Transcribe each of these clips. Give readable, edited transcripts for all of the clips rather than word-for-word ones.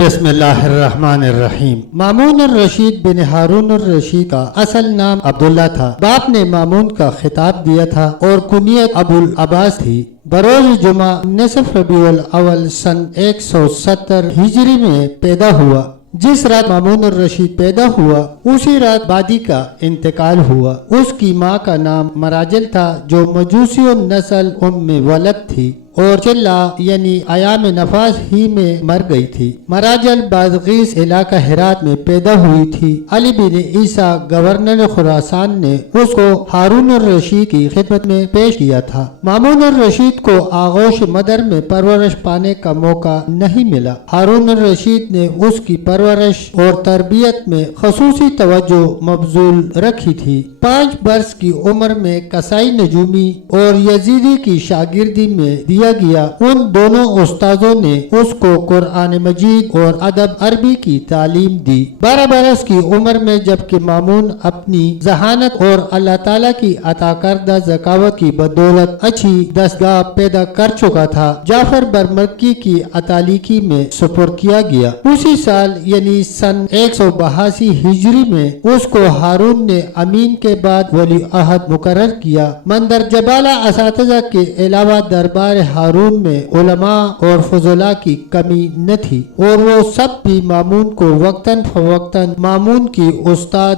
بسم اللہ الرحمن الرحیم۔ مامون الرشید بن ہارون الرشید کا اصل نام عبداللہ تھا۔ باپ نے مامون کا خطاب دیا تھا اور کنیت ابو العباس تھی۔ بروز جمعہ نصف ربیع الاول سن 170 ہجری میں پیدا ہوا۔ جس رات مامون الرشید پیدا ہوا اسی رات بادی کا انتقال ہوا۔ اس کی ماں کا نام مراجل تھا جو مجوسی نسل ام ولد تھی اور چلہ یعنی ایام نفاس ہی میں مر گئی تھی۔ مراجل بادغیس علاقہ ہرات میں پیدا ہوئی تھی۔ علی بن عیسیٰ گورنر خراسان نے اس کو ہارون الرشید کی خدمت میں پیش کیا تھا۔ مامون الرشید کو آغوش مدر میں پرورش پانے کا موقع نہیں ملا۔ ہارون الرشید نے اس کی پرورش اور تربیت میں خصوصی توجہ مبذول رکھی تھی۔ 5 برس کی عمر میں قصائی نجومی اور یزیدی کی شاگردی میں دیا گیا۔ ان دونوں استاذوں نے اس کو قرآن مجید اور ادب عربی کی تعلیم دی۔ 12 برس کی عمر میں جبکہ مامون اپنی ذہانت اور اللہ تعالیٰ کی عطا کردہ ذکاوت کی بدولت اچھی دستگاہ پیدا کر چکا تھا، جعفر برمکی کی اتالیکی میں سپرد کیا گیا۔ اسی سال یعنی سن 182 ہجری میں اس کو ہارون نے امین کے بعد ولی عہد مقرر کیا۔ مندرجبالہ اساتذہ کے علاوہ دربار ہارون میں علماء اور فضلاء کی کمی نہ تھی اور وہ سب بھی مامون کو وقتاً فوقتاً مامون کی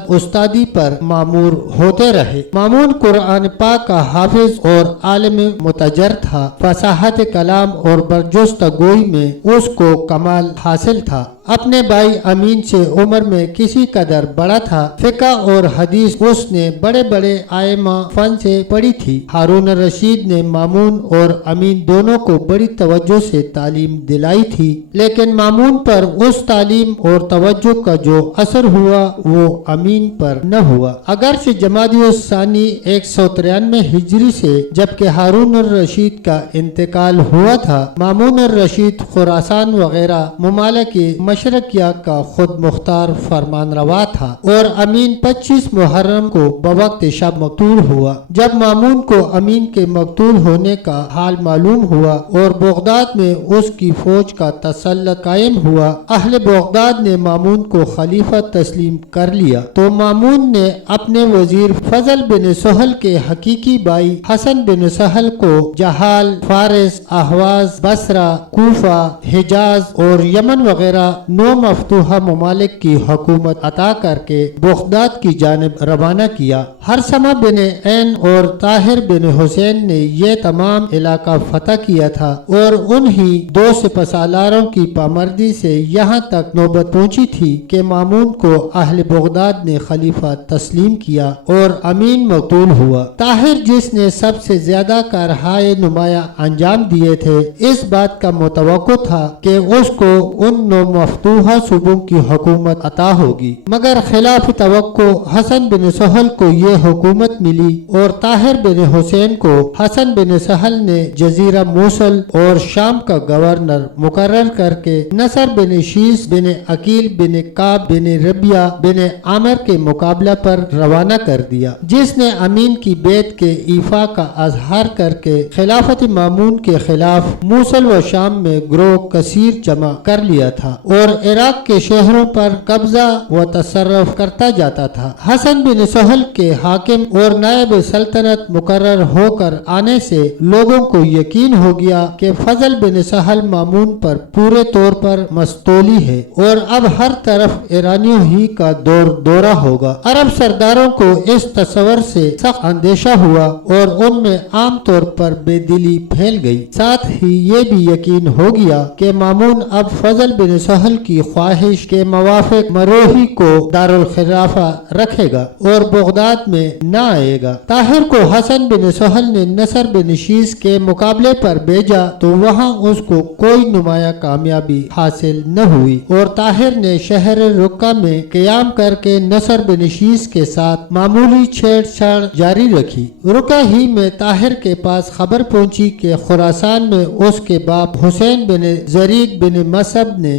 استادی پر معمور ہوتے رہے۔ مامون قرآن پاک کا حافظ اور عالم متجر تھا۔ فصاحت کلام اور برجستہ گوئی میں اس کو کمال حاصل تھا۔ اپنے بھائی امین سے عمر میں کسی قدر بڑا تھا۔ فقہ اور حدیث اس نے بڑے بڑے ائمہ فن سے پڑھی تھی۔ ہارون الرشید نے مامون اور امین دونوں کو بڑی توجہ سے تعلیم دلائی تھی، لیکن مامون پر اس تعلیم اور توجہ کا جو اثر ہوا وہ امین پر نہ ہوا۔ اگرچہ جمادی الثانی 193 ہجری سے جبکہ ہارون الرشید کا انتقال ہوا تھا، مامون الرشید خراسان وغیرہ ممالک مشرقیہ کا خود مختار فرمان روا تھا اور امین 25 محرم کو بوقت شب مقتول ہوا۔ جب مامون کو امین کے مقتول ہونے کا حال معلوم ہوا اور بغداد میں اس کی فوج کا تسلط قائم ہوا، اہل بغداد نے مامون کو خلیفہ تسلیم کر لیا تو مامون نے اپنے وزیر فضل بن سہل کے حقیقی بھائی حسن بن سہل کو جہال، فارس، اہواز، بصرہ، کوفہ، حجاز اور یمن وغیرہ 9 مفتوحہ ممالک کی حکومت عطا کر کے بغداد کی جانب روانہ کیا۔ ہرثمہ بن عین اور طاہر بن حسین نے یہ تمام علاقہ فتح کیا تھا اور انہی 2 سپہسالاروں کی پامردی سے یہاں تک نوبت پہنچی تھی کہ مامون کو اہل بغداد نے خلیفہ تسلیم کیا اور امین مقتول ہوا۔ طاہر جس نے سب سے زیادہ کارہائے نمایاں انجام دیے تھے، اس بات کا متوقع تھا کہ اس کو ان 9 مفتوحہ صوبوں کی حکومت عطا ہوگی، مگر خلاف توقع حسن بن سہل کو یہ حکومت ملی اور طاہر بن حسین کو حسن بن سہل نے جزیرہ موصل اور شام کا گورنر مقرر کر کے نصر بن شیس بن عقیل بن کعب بن ربیہ بن عامر کے مقابلہ پر روانہ کر دیا، جس نے امین کی بیعت کے ایفا کا اظہار کر کے خلافت مامون کے خلاف موصل و شام میں گروہ کثیر جمع کر لیا تھا اور عراق کے شہروں پر قبضہ و تصرف کرتا جاتا تھا۔ حسن بن سہل کے حاکم اور نائب سلطنت مقرر ہو کر آنے سے لوگوں کو یقین ہو گیا کہ فضل بن سہل مامون پر پورے طور پر مستولی ہے اور اب ہر طرف ایرانیوں ہی کا دورہ ہوگا۔ عرب سرداروں کو اس تصور سے سخت اندیشہ ہوا اور ان میں عام طور پر بے دلی پھیل گئی۔ ساتھ ہی یہ بھی یقین ہو گیا کہ مامون اب فضل بن سہل کی خواہش کے موافق مروہی کو دارالخلافہ رکھے گا اور بغداد میں نہ آئے گا۔ طاہر کو حسن بن سہل نے نصر بن شیس کے مقابلے پر بھیجا تو وہاں اس کو کوئی نمایاں کامیابی حاصل نہ ہوئی اور طاہر نے شہر رقہ میں قیام کر کے نصر بن شیس کے ساتھ معمولی چھیڑ چھاڑ جاری رکھی۔ رقہ ہی میں طاہر کے پاس خبر پہنچی کہ خراسان میں اس کے باپ حسین بن زریق بن مصعب نے